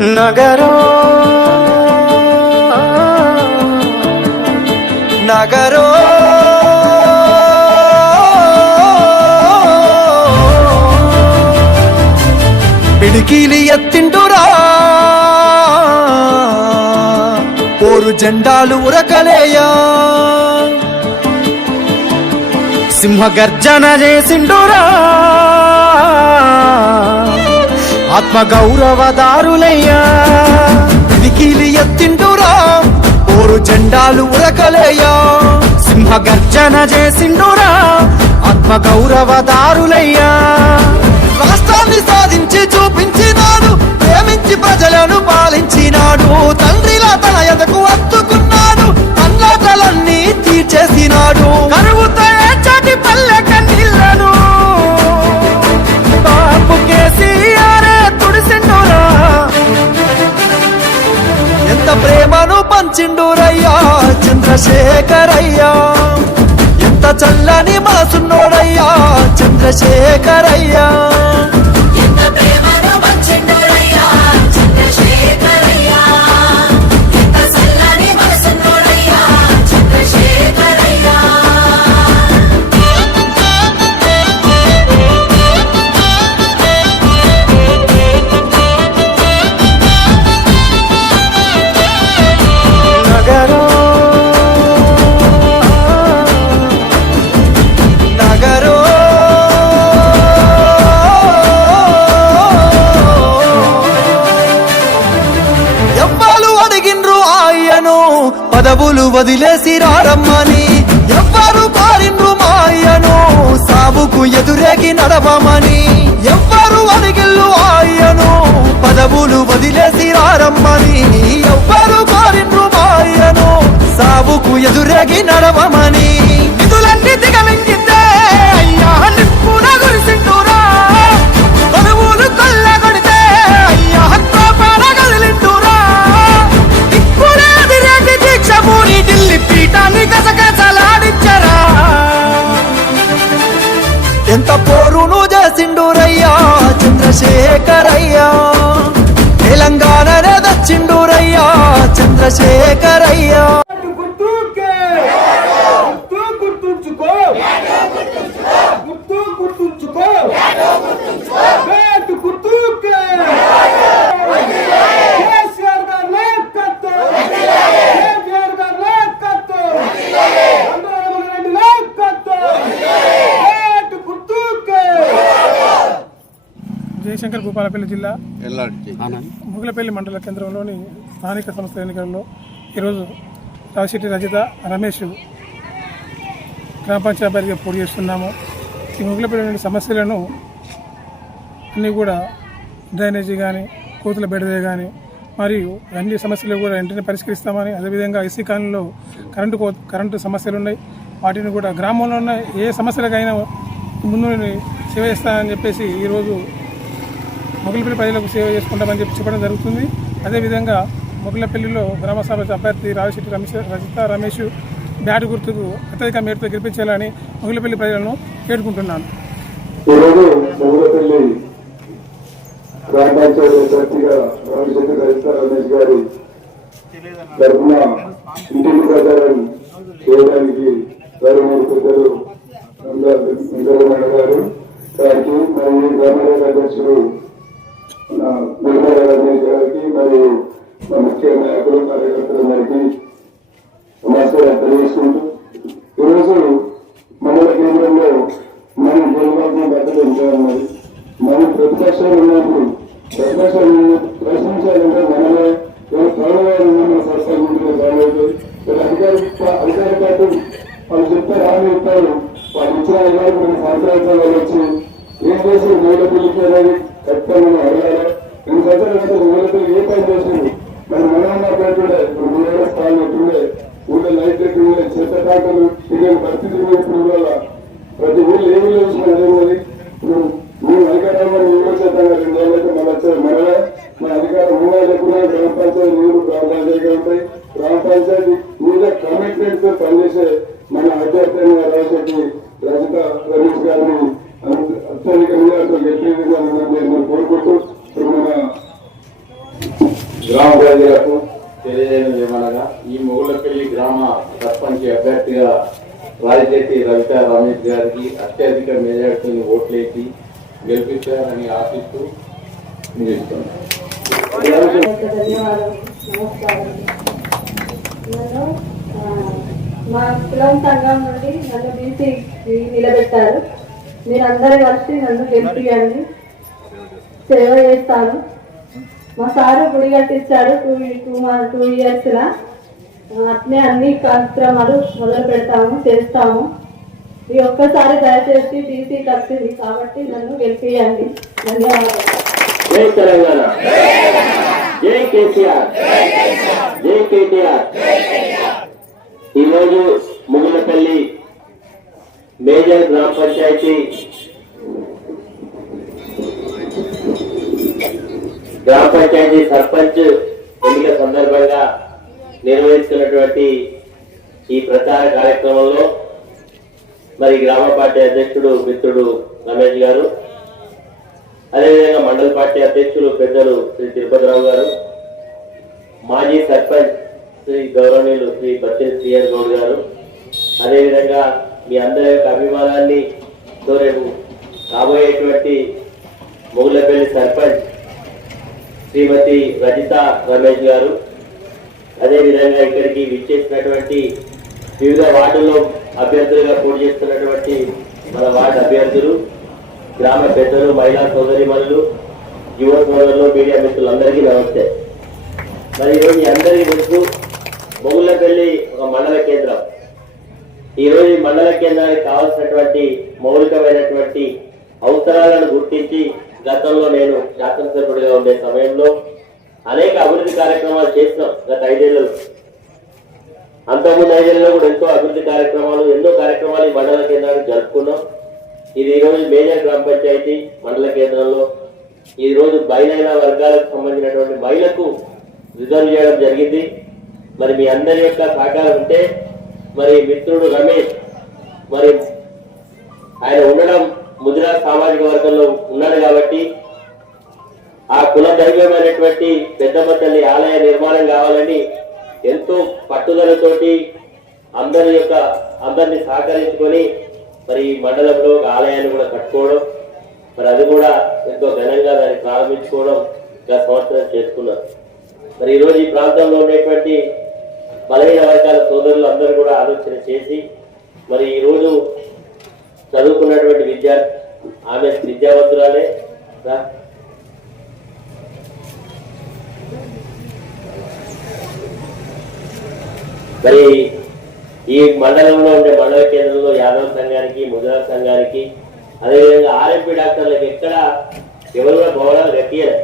నగరో నగరో పిడికిలి ఎత్తిండురా పోరు జెండాలు ఉరకలేయా సింహగర్జన చేసిండురా ఆత్మగౌరవదారులయ్యా పిడికిలి ఎత్తిండురా పోరు జెండాలు ఉరకలేయా సింహగర్జన చేసిండురా ఆత్మగౌరవదారులయ్యా రాష్ట్రాన్ని సాధించి చూపించినాడు ప్రేమించి ప్రజలను పాలించినాడు తండ్రిలా తన ఎదకు హత్తుకున్నాడు అన్నాటలన్నీ తీర్చేసినాడు కరువుతో ఏడ్చటి పల్లె కన్నీళ్లను బాపు కేసీఆరే తుడిసిండురా ఎంత ప్రేమను పంచిండురయ్యా చంద్రశేఖరయ్యా ఎంత చల్లని మనసున్నోడయ్యా చంద్రశేఖరయ్యా పదవులు వదిలేసి రారమ్మని ఎవ్వరు కోరిండ్రు మాయను సాబుకు ఎదురేగి నడవమని ఎవ్వరు అడిగిల్లు ఆయను పదవులు వదిలేసి రారమ్మని ఎవ్వరు కోరిండ్రు మాయను సాబుకు ఎదురేగి నడవమని నిధులన్నీ దిగమింగిందే అయ్యా నిప్పున గురిసిండురా పదవులు కొల్లగొడితే అయ్యా కోపాల కదిలిండురా ఢిల్లీ పీఠాన్ని గజగజలాడించరా ఎంత పోరును చేసిండురయ్యా చంద్రశేఖరయ్యా తెలంగాణనే దచ్చిండురయ్యా చంద్రశేఖరయ్యా జయశంకర్ భూపాలపల్లి జిల్లా ముగులపల్లి మండల కేంద్రంలోని స్థానిక సంస్థ ఎన్నికల్లో ఈరోజు రావిశెట్టి రజిత రమేష్ గ్రామ పంచాయతీ అభ్యర్థిగా పోటీ చేస్తున్నాము. ఈ ముగులపల్లి సమస్యలను అన్నీ కూడా డ్రైనేజీ కానీ కోతుల బెడదే కానీ మరియు అన్ని సమస్యలు కూడా వెంటనే పరిష్కరిస్తామని, అదేవిధంగా ఐసీ కాలనీలో కరెంటు సమస్యలు ఉన్నాయి, వాటిని కూడా గ్రామంలో ఉన్న ఏ సమస్యలకైనా ముందు సేవ చేస్తానని చెప్పేసి ఈరోజు మొగలపల్లి ప్రజలకు సేవ చేసుకుంటామని చెప్పడం జరుగుతుంది. అదేవిధంగా మొగలపల్లిలో గ్రామసభ అభ్యర్థి రావిశెట్టి రజిత రమేష్ బ్యాట్ గుర్తుకు అత్యధిక మేరతో గెలిపించాలని మొగలపల్లి ప్రజలను కేటుకుంటున్నాను. ఈరోజు మొగలపల్లి గ్రామ పంచాయతీ అభ్యర్థిగా రావిశెట్టి రజిత రమేష్ గారి తరఫున ఇంటికి ప్రచారం చేయడానికి గౌరవనీయ పెద్దలు వెంకటరమణ గారు గారికి మరియు గ్రామ అధ్యక్షుడు రమేష్ గారికి మరియు ముఖ్య నాయకులు కార్యకర్తలందరికీ నమస్కారం తెలియజేసుకుంటూ ఈరోజు మండల కేంద్రంలో మనం గెలవాల్సిన బాధ్యత ఇంకా ఉన్నది. మనం ప్రతిపక్షాలు ఉన్నప్పుడు ప్రశ్నించాలంటే మనమే త్వరగా మన సరసలు ఉంటే బాగుంటుంది. అధికార పార్టీ వాళ్ళు చెప్తారు హామీ ఇస్తారు, వాళ్ళు ఇచ్చిన మన సంవత్సరాలు వాళ్ళు వచ్చి ఏం చేసి మూలపల్లికి అనేది ఖచ్చితంగా మనం అడగాలి. 2 సంవత్సరాలు మూలపల్లి ఏ పని చేసింది మరి మనం పెట్టుండే ఇప్పుడు 3 స్థానం పెట్టుండే ఊళ్ళో లైట్ పెట్టుండే చెత్త టాటలు తిరిగిన పరిస్థితి వల్ల ప్రతి ఊళ్ళో ఏమి లేచిన అదేమది ఇప్పుడు మేము అధికారంలో ఊళ్ళో చేద్దాం 2 ఏళ్ళైతే మన వచ్చారు మనమే మన అధికారం 3 లేకుండా గ్రామ పంచాయతీ నీరు గ్రామ పంచాయతీగా ఉంటాయి. గ్రామ పంచాయతీ మీద కమిట్మెంట్ తో పనిచేసే మన అభ్యర్థి రావిశెట్టి రజిత రమేష్ గారిని అత్యధిక గెలిపే విధంగా కోరుకుంటూ ఇప్పుడు మన గ్రామ ప్రజలకు తెలియజేయడం ఏమనగా ఈ మొగులపల్లి గ్రామ సర్పంచ్ అభ్యర్థిగా రాజశెట్టి రవిత రమేష్ గారికి అత్యధిక మెజార్టీతో ఓట్లేసి గెలిపిస్తారని ఆశిస్తూ నిలుస్తున్నాను. ధన్యవాదాలు. నమస్కారం. నన్ను మా కులం సంఘం నుండి నన్ను బీసీ నిలబెట్టారు. మీరందరూ కలిసి నన్ను గెలిపియండి, సేవ చేస్తాను. మా సారు గుడి కట్టించాడు 2 years లా. అట్లే అన్ని కార్యక్రమాలు మొదలు పెడతాము, చేస్తాము. ఈ ఒక్కసారి దయచేసి బీసీ తప్పింది కాబట్టి నన్ను గెలిపియండి. ధన్యవాదాలు. జై తెలంగాణ, జై కేసీఆర్, జై కేటీఆర్. ఈరోజు ముగులపల్లి మేజర్ గ్రామ పంచాయతీ సర్పంచ్ ఎన్నిక సందర్భంగా నిర్వహిస్తున్నటువంటి ఈ ప్రచార కార్యక్రమంలో మరి గ్రామ పార్టీ అధ్యక్షుడు మిత్రుడు రమేష్ గారు, అదేవిధంగా మండల పార్టీ అధ్యక్షులు పెద్దలు శ్రీ తిరుపతిరావు గారు, మాజీ సర్పంచ్ శ్రీ గౌరవనీయులు శ్రీ బత్తిరి శ్రీహర్ గౌడ్ గారు, అదేవిధంగా మీ అందరి యొక్క అభిమానాన్ని రేపు రాబోయేటువంటి మొగులపల్లి సర్పంచ్ శ్రీమతి రజిత రమేష్ గారు, అదేవిధంగా ఇక్కడికి విచ్చేసినటువంటి వివిధ వార్డుల్లో అభ్యర్థులుగా పోటీ చేస్తున్నటువంటి మన వార్డు అభ్యర్థులు, గ్రామ పెద్దలు, మహిళా సోదరిమణులు, యువ సోదరులు, మీడియా మిత్రులందరికీ నమస్తే. మరి ఈరోజు అందరికీ తెలుసు మొగుళ్ళపల్లి ఒక మండల కేంద్రం. ఈరోజు ఈ మండల కేంద్రానికి కావాల్సినటువంటి మౌలికమైనటువంటి అవసరాలను గుర్తించి గతంలో నేను శాసనసభ్యుడిగా ఉండే సమయంలో అనేక అభివృద్ధి కార్యక్రమాలు చేసినాం. గత 5 ఏళ్లలో, అంతకుముందు 5 ఏళ్లలో కూడా ఎంతో అభివృద్ధి కార్యక్రమాలు, ఎన్నో కార్యక్రమాలు ఈ మండల కేంద్రానికి జరుపుకున్నాం. ఇది ఈరోజు మేజర్ గ్రామ పంచాయతీ మండల కేంద్రంలో ఈరోజు బలహీన వర్గాలకు సంబంధించినటువంటి మహిళలకు రిజర్వ్ చేయడం జరిగింది. మరి మీ అందరి యొక్క సహకారం ఉంటే మరి మిత్రుడు రమేష్ మరి ఆయన ఉండడం ముద్రా సామాజిక వర్గంలో ఉన్నాడు కాబట్టి ఆ కుల దైవమైనటువంటి పెద్దమ్మ తల్లి ఆలయ నిర్మాణం కావాలని ఎంతో పట్టుదలతోటి అందరినీ సహకరించుకొని మరి ఈ మండలంలో ఒక ఆలయాన్ని కూడా కట్టుకోవడం, మరి అది కూడా ఎంతో ఘనంగా దాన్ని ప్రారంభించుకోవడం గత సంవత్సరం చేసుకున్నారు. మరి ఈరోజు ఈ ప్రాంతంలో ఉండేటువంటి బలహీన వర్గాల సోదరులు అందరూ కూడా ఆలోచన చేసి మరి ఈరోజు చదువుకున్నటువంటి ఆమె విద్యావంతురాలే, మరి ఈ మండలంలో ఉండే మండల కేంద్రంలో యాదవ సంఘానికి, ముద్రా సంఘానికి, అదేవిధంగా ఆర్ఎంపీ డాక్టర్లకు ఎక్కడ ఎవరు కూడా భవనాలు కట్టియరు.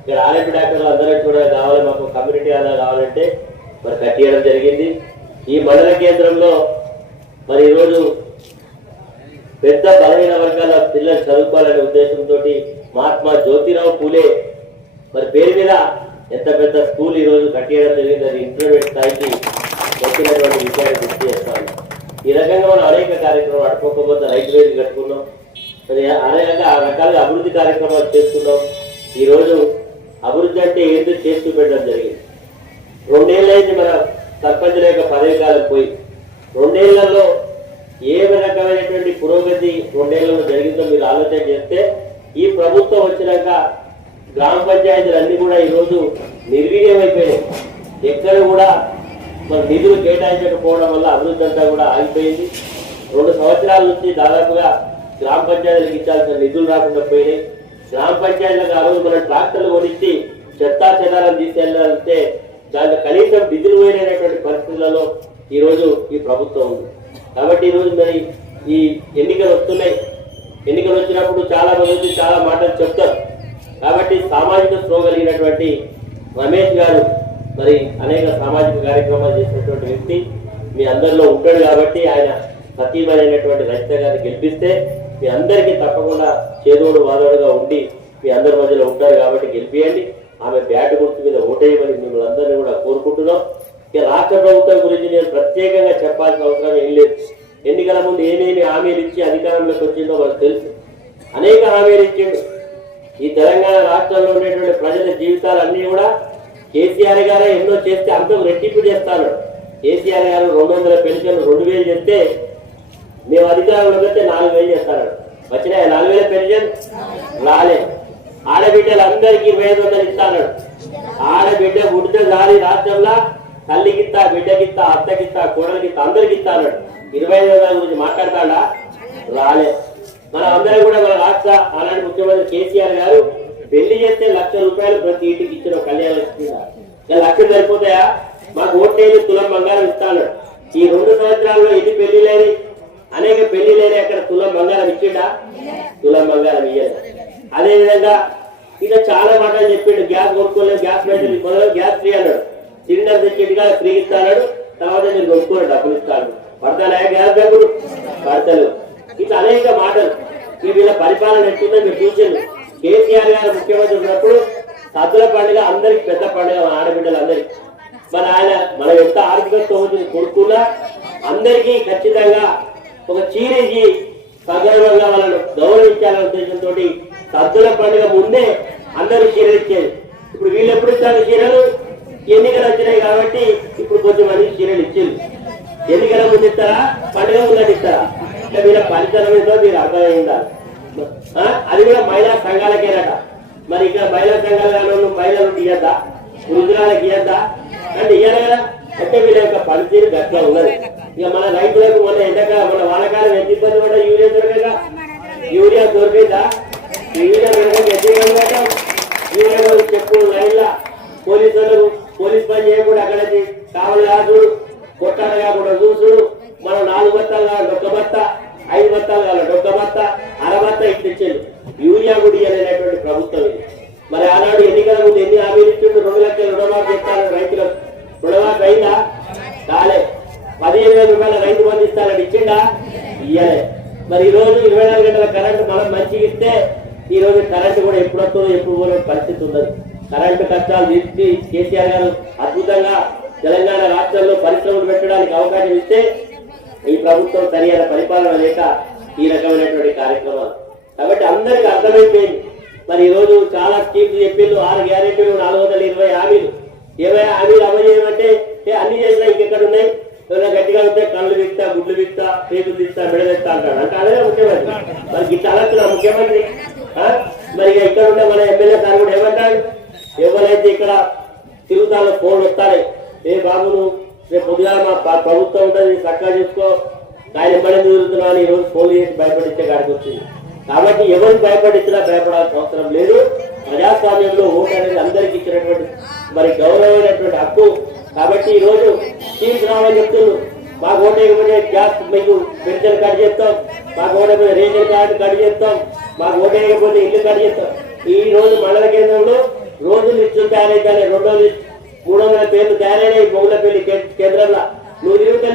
ఇక్కడ ఆర్ఎంపీ డాక్టర్లు అందరూ కూడా కావాలి, మాకు కమ్యూనిటీ ఆదా కావాలంటే మరి కట్టియడం జరిగింది. ఈ మండల కేంద్రంలో మరి ఈరోజు పెద్ద బలహీన వర్గాల పిల్లలు చదువుకోవాలనే ఉద్దేశంతో మహాత్మా జ్యోతిరావు పూలే మరి పేరు మీద ఎంత పెద్ద స్కూల్ ఈరోజు కట్టియడం జరిగింది. అది ఇంటర్మీడియట్ స్థాయికి వచ్చినటువంటి విషయాన్ని గుర్తు చేస్తాను. ఈ రకంగా మనం అనేక కార్యక్రమాలు అడుకోకపోతే రైతు వేదిక కట్టుకున్నాం, మరి ఆ రకాలుగా అభివృద్ధి కార్యక్రమాలు చేసుకున్నాం. ఈరోజు అభివృద్ధి అంటే ఏంటో చేసి చూపెట్టడం జరిగింది. 2 ఏళ్ళైంది మన సర్పంచుల యొక్క పదవి కాలం పోయి. 2 ఏళ్లలో ఏ రకమైనటువంటి పురోగతి 2 ఏళ్లలో జరిగిందో మీరు ఆలోచన చేస్తే, ఈ ప్రభుత్వం వచ్చినాక గ్రామ పంచాయతీలన్నీ కూడా ఈరోజు నిర్వీర్యమైపోయాయి. ఎక్కడ కూడా మన నిధులు కేటాయించకపోవడం వల్ల అభివృద్ధి అంతా కూడా ఆగిపోయింది. 2 సంవత్సరాల నుంచి దాదాపుగా గ్రామ పంచాయతీలకు ఇచ్చాల్సిన నిధులు రాకుండా పోయినాయి. గ్రామ పంచాయతీలకు ఆ రోజు మనం ట్రాక్టర్లు కొనిచ్చి చెత్తా చెదారం తీసుకెళ్ళాలంటే దాంట్లో కనీసం డీజిల్ పోయినటువంటి పరిస్థితులలో ఈరోజు ఈ ప్రభుత్వం ఉంది. కాబట్టి ఈరోజు మరి ఈ ఎన్నికలు వస్తున్నాయి. ఎన్నికలు వచ్చినప్పుడు చాలా మంది చాలా మాటలు చెప్తారు. కాబట్టి సామాజిక స్పృహ కలిగినటువంటి రమేష్ గారు మరి అనేక సామాజిక కార్యక్రమాలు చేసినటువంటి వ్యక్తి మీ అందరిలో ఉంటాడు. కాబట్టి ఆయన సతీమైనటువంటి రజిత గారిని గెలిపిస్తే మీ అందరికీ తప్పకుండా చేదోడు వాదోడుగా ఉండి మీ అందరి మధ్యలో ఉంటారు. కాబట్టి గెలిపియండి. ఆమె బ్యాట్ గుర్తు మీద ఓటేయమని మిమ్మల్ని అందరినీ కూడా కోరుకుంటున్నాం. ఇక రాష్ట్ర ప్రభుత్వం గురించి నేను ప్రత్యేకంగా చెప్పాల్సిన అవసరం ఏం లేదు. ఎన్నికల ముందు ఏమేమి హామీలు ఇచ్చి అధికారంలోకి వచ్చిందో మనకు తెలుసు. అనేక హామీలు ఇచ్చిండు. ఈ తెలంగాణ రాష్ట్రంలో ఉండేటువంటి ప్రజల జీవితాలన్నీ కూడా కేసీఆర్ గారే ఎన్నో చేస్తే అంతకు రెట్టింపు చేస్తాను. కేసీఆర్ గారు 200 పెన్షన్ 2000 చేస్తే మేము అధికారంలోకి వస్తే 4000 చేస్తాను. వచ్చినాయి 4000 పెన్షన్ రాలే. ఆడబిడ్డలందరికీ 2500 ఇస్తాను. ఆడబిడ్డ పుడితే రాలి రాష్ట్రంలో తల్లికిత్తా, బిడ్డకిత్తా, అత్తకిత్తా, కోడలికిత్తా, అందరికి ఇస్తాను. 25,000 గురించి మాట్లాడతాడా? రాలే. మనం అందరం కూడా మన రాష్ట్ర అలాంటి ముఖ్యమంత్రి కేసీఆర్ గారు పెళ్లి చేస్తే ₹1,00,000 ప్రతి ఇంటికి ఇచ్చిన కళ్యాణ లక్ష్మి. లక్షలు సరిపోతాయా? మాకు ఓట్లేని తులం బంగారం ఇస్తాను. ఈ 2 సంవత్సరాల్లో ఎన్ని పెళ్లి లేని, అనేక పెళ్లి లేని అక్కడ తులం బంగారం ఇచ్చిండా? తులం బంగారం ఇయ్యలేదు. అదేవిధంగా ఇంకా చాలా మాటలు చెప్పిండు. గ్యాస్ కొనుక్కోలేదు, గ్యాస్ ప్రైజులు మొదలు గ్యాస్ ఫ్రీ అన్నాడు. సిలిండర్ తెచ్చేట్టుగా ఫ్రీ ఇస్తాడు. తర్వాత మీరు కొనుక్కోరు, డబ్బులు ఇస్తాడు. పడతానే గ్యాస్ బ్యాగులు పడతలు. ఇట్లా అనేక మాటలు. వీళ్ళ పరిపాలన ఎట్టుందో మీరు చూసింది. కేసీఆర్ గారు ముఖ్యమంత్రి ఉన్నప్పుడు సద్దుల పండుగ అందరికి పెద్ద పండుగ, మన ఆడబిడ్డలందరికీ. మన ఆయన మనం ఎంత ఆర్థిక స్తోమతని కొడుకున్నా అందరికీ ఖచ్చితంగా ఒక చీరేసి సగర్వంగా వాళ్ళను గౌరవించాలనే ఉద్దేశంతో సద్దుల పండుగ ముందే అందరూ చీరలు ఇచ్చేది. ఇప్పుడు వీళ్ళు ఎప్పుడు ఇస్తారు చీరలు? ఎన్నికలు వచ్చినాయి కాబట్టి ఇప్పుడు కొంచెం మందికి చీరలు ఇచ్చింది. ఎన్నికల ముందు ఇస్తారా, పండుగ ముందు ఇస్తారా? అంటే వీళ్ళ పరిచయం ఏంటో మీరు అర్థమైందా? అది కూడా మహిళా సంఘాలకేనట. మరి ఇక్కడ మహిళా సంఘాల మహిళలు ఇయ్యద్దా, వృద్ధురాలకు ఇయ్యద్దా అంటే ఇయ్యాలి కదా. అంటే వీళ్ళ యొక్క పనితీరు గట్లా ఉన్నది. ఇక మన రైతులకు మన ఎండక మన వానకాలం ఎంత ఇబ్బంది పడ్డా యూరియా దొరకగా, యూరియా దొరికిందా? యూరియా దొరకక ఎదురుగా యూరియా చెప్పులు లైన్లా పోలీసులకు పోలీస్ పని చేయకుండా అక్కడ కావాలి కాదు, కొట్టాలి కాకుండా చూసుడు. మనం 4 బత్తాలు కావాలి డొక్క బత్త, 5 బత్తాలు కావాలి డొక్క బత్త, అరబత్త ఇచ్చేది. యూరియా కూడా ఇవ్వలేనటువంటి ప్రభుత్వం ఇది. మరి ఆనాడు ఎన్నికల ముందు ఎన్ని హామీలు ఇచ్చిండు? 2 లక్షల రుణమాఫీ చేస్తాను రైతులకు. రుణమాఫీ అయిందా? కాలే. 15,000 రూపాయల రైతు బంధు ఇస్తానని ఇచ్చిండా? ఇయ్యలే. మరి ఈ రోజు 24 గంటల కరెంటు మనం మంచిగా ఇస్తే ఈ రోజు కరెంటు కూడా ఎప్పుడు వస్తుందో ఎప్పుడు పోలే పరిస్థితి ఉండదు. కరెంటు కష్టాలు తీర్చి కేసీఆర్ గారు అద్భుతంగా తెలంగాణ రాష్ట్రంలో పరిశ్రమలు పెట్టడానికి అవకాశం ఇస్తే ఈ ప్రభుత్వం సరైన పరిపాలన లేక ఈ రకమైనటువంటి కార్యక్రమాలు. కాబట్టి అందరికీ అర్థమైపోయింది. మరి ఈ రోజు చాలా స్కీమ్స్ చెప్పిండు. 6 గ్యారెంటీలు, 420 హామీలు. ఏమైనా హామీలు అమలు చేయమంటే అన్ని చేసినా ఇంకెక్కడ ఉన్నాయి? ఏమైనా గట్టిగా ఉంటే కళ్ళు విస్తా, గుడ్లు విస్తా, పేగులు తీస్తా, మెడవేస్తా అంటాడు. అంటే అదే ముఖ్యమంత్రి. మరి ఇట్లా అనొచ్చున్నా ముఖ్యమంత్రి? మరి ఇక్కడ ఉండే మన ఎమ్మెల్యే సార్ కూడా ఏమంటాడు? ఎవరైతే ఇక్కడ తిరుగుతాలో ఫోన్లు వస్తాయి, ఏ బాబును రేపు పొద్దుగా మా ప్రభుత్వం ఉంటుంది చక్కగా చూసుకో, ఆయన ఇబ్బంది తిరుగుతున్నా అని ఈ రోజు ఫోన్లు చేసి భయపడించే కాడికి వచ్చింది. కాబట్టి ఎవరికి భయపడించినా భయపడాల్సిన అవసరం లేదు. ప్రజాస్వామ్యంలో ఓటు అనేది అందరికి ఇచ్చినటువంటి మరి గౌరవమైనటువంటి హక్కు. కాబట్టి ఈ రోజు స్కీమ్స్ రావాలని చెప్తున్నారు. మాకు ఓటు వేయకపోతే గ్యాస్ మీకు పెన్షన్ కట్ చేస్తాం, మాకు ఓటు వేయకపోతే రేషన్ కార్డు కట్ చేస్తాం, మాకు ఓటు వేయకపోతే ఇల్లు కట్ చేస్తాం. ఈ రోజు మండల కేంద్రంలో రోజు లిస్టులు తయారైతే 200 లిస్ట్ 300 పేర్లు తయారైనాయి. మొగులపల్లి కేంద్రంలో నువ్వు తిరుగుతే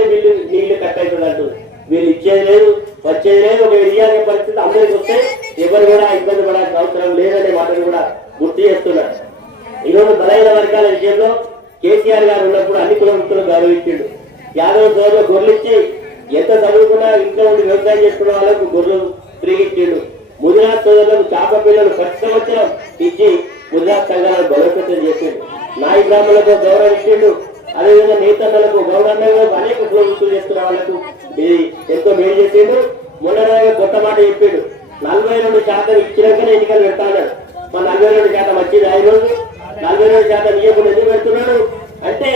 నీళ్లు కట్ అవుతుంది అంటుంది. వీళ్ళు ఇచ్చేది లేదు, వచ్చేది లేదు. ఒక ఇయ్యాలనే పరిస్థితి అందరికి వస్తే ఎవరు కూడా ఇబ్బంది పడాల్సిన అవసరం లేదనే మాటను కూడా గుర్తు చేస్తున్నారు. ఈరోజు బలహీన వర్గాల విషయంలో కేసీఆర్ గారు ఉన్నప్పుడు అన్ని కులవృత్తులు గౌరవించాడు. యాదవ సోదరులు గొర్రెలు ఇచ్చి ఎంత చదువుకున్నా ఇంట్లో ఉండి వ్యవసాయం చేసుకున్న వాళ్ళకు గొర్రెలు ఫ్రీగా ఇచ్చాడు. ముదిరాజ్ సోదరులకు చేప పిల్లలు ప్రతి సంవత్సరం ఇచ్చి ముదిరాజ్ సంఘాలను బలోపేతం చేసిండు. నాయి బ్రాహ్మణులకు గౌరవం ఇచ్చిండు. అదేవిధంగా నేతన్నలకు గౌరవంగా అనేక కులవృత్తులు చేస్తున్న వాళ్ళకు ఎంతో మేలు చేసిండు. మొన్నగా కొత్త మాట చెప్పాడు. 42% ఇచ్చినాకనే ఎన్నికలు పెడతా అన్నాడు. మన 42% వచ్చింది. 5 రోజు 42% ఇవ్వకుండా ఎందుకు పెడుతున్నాడు అంటే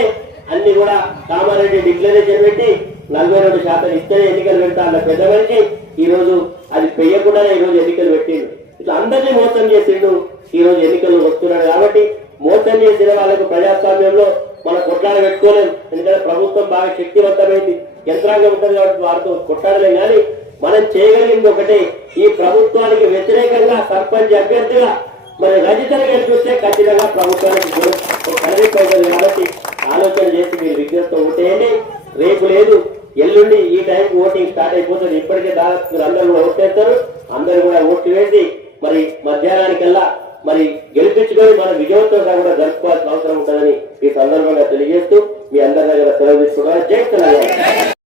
అన్ని కూడా కామారెడ్డి డిక్లరేషన్ పెట్టి 42% ఇస్తేనే ఎన్నికలు పెడతా అన్న పెద్ద మనిషి ఈ రోజు అది పెయ్యకుండానే ఈ రోజు ఎన్నికలు పెట్టిండు. ఇట్లా అందరినీ మోసం చేసిండు. ఈ రోజు ఎన్నికలు వస్తున్నాడు. కాబట్టి మోసం చేసిన వాళ్ళకు ప్రజాస్వామ్యంలో మనం కొట్లాడ పెట్టుకోలేము. ఎందుకంటే ప్రభుత్వం బాగా శక్తివంతమైంది, యంత్రాంగం ఉంటుంది కాబట్టి వారితో కొట్లాడలేం. కానీ మనం చేయగలిగింది ఒకటే, ఈ ప్రభుత్వానికి వ్యతిరేకంగా సర్పంచ్ అభ్యర్థిగా మరి రజితను గెలిపిస్తే ఖచ్చితంగా ప్రభుత్వానికి కనిపిస్తుంది. కాబట్టి ఆలోచన చేసి మీరు విజ్ఞప్తి ఓటేయండి. రేపు లేదు ఎల్లుండి ఈ టైంకి ఓటింగ్ స్టార్ట్ అయిపోతుంది. ఇప్పటికే దాదాపు అందరూ కూడా ఓటేస్తారు. అందరూ కూడా ఓట్లు వేసి మరి మధ్యాహ్నానికల్లా మరి గెలిపించుకొని మన విజయవంతంగా కూడా జరుపుకోవాల్సిన అవసరం ఉంటుందని ఈ సందర్భంగా తెలియజేస్తూ మీ అందరి దగ్గర సెలవు తీసుకుంటారు. జై తెలంగాణ.